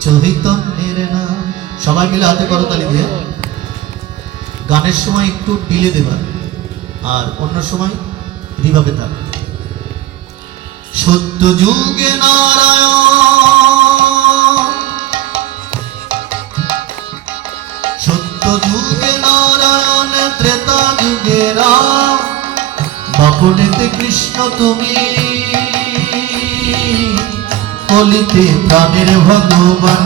চৈতন্যের নাম। সবাই মিলে হাতে করতালি দিয়ে। গানের সময় একটু ডিলে দেবা। আর অন্য সময় রিভাবে থাক। সত্য যুগে নারায়ণ। সত্য যুগে নারায়ণ, ত্রেতা যুগে বাপনেতে কৃষ্ণ তুমি। কলিতে প্রাণের ভগবান।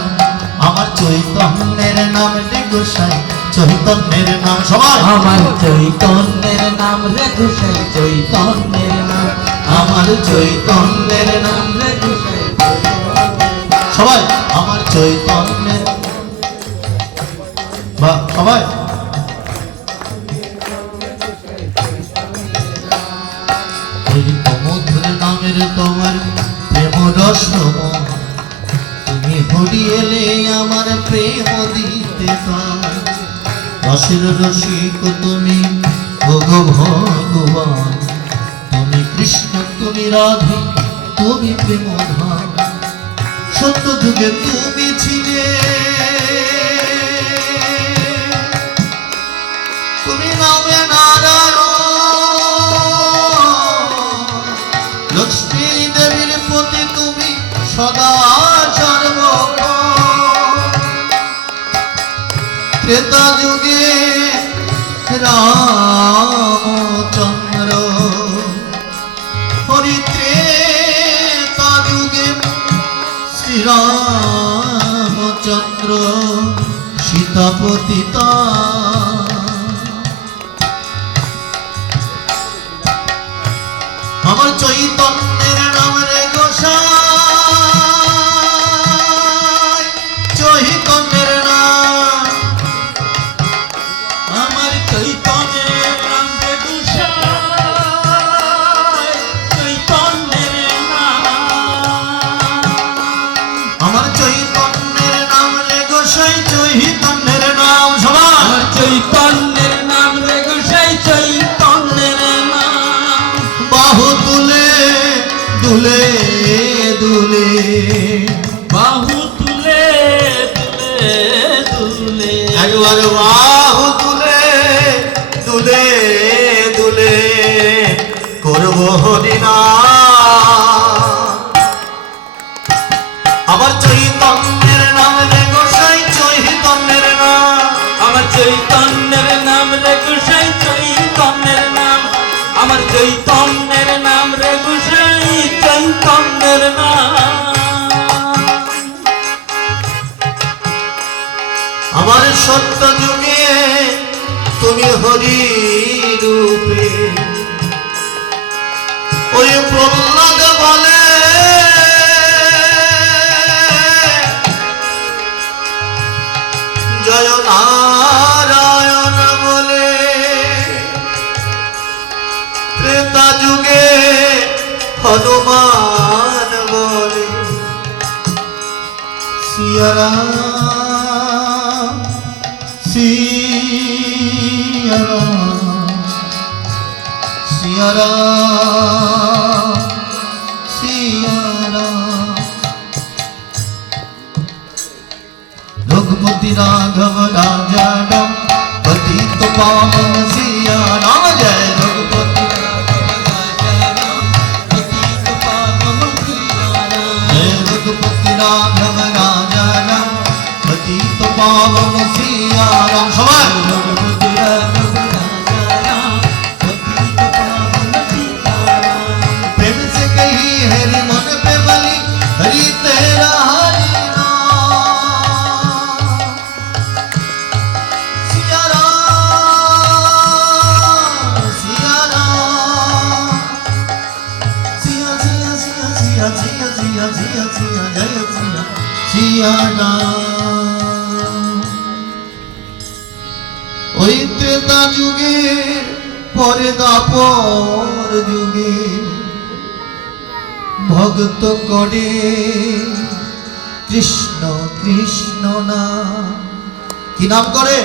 আমার চৈতন্যের নাম রে গোসাই চৈতন্যের নাম সবাই আমার চৈতন্যের নাম রে ঘুষাই চৈতন্যের নাম। আমার চৈতন্যের নাম রে ঘুষাই সবাই আমার চৈতন্যের। বা সবাই। নামের তোমার রস তুমি হরি এলে আমার প্রেম দিতে রসের রসিক তুমি ভোগ ভগবান। তুমি কৃষ্ণ, তুমি রাধে, তুমি প্রেম সত্য যুগে তুমি ছিলে। ত্রেতা যুগে রামচন্দ্র। হরিত্রে যুগে শ্রীরামচন্দ্র। সীতাপতিতা দুলে দুলে বাহু তুলে তুলে তুলে একবার বাহু তুলে দুলে দুলে করব হরিনা। আবার চৈতন্যের নাম রে গোসাই চৈতন্যের নাম। আমার চৈতন্যের নাম রে গুসাই চৈতন্যের নাম। আমার চৈতন্যের নাম রে গুসাই চৈতন্যের আমার সত্য যুগে তুমি হরি রূপে ওই প্রহ্লাদ বলে হনুমান বলে সিয়ারা সিয়ারা সিয়ারা সিয়ারা রঘুপতি রাঘব রাম राघव राजा पति तो पावन सिया राम सवार प्रेम से कही हरि मन पे बली हरि तेरा yeah, yeah. করিয়া যুগে পরে দাপর যুগে ভক্ত করে কৃষ্ণ কৃষ্ণ না কি নাম করে?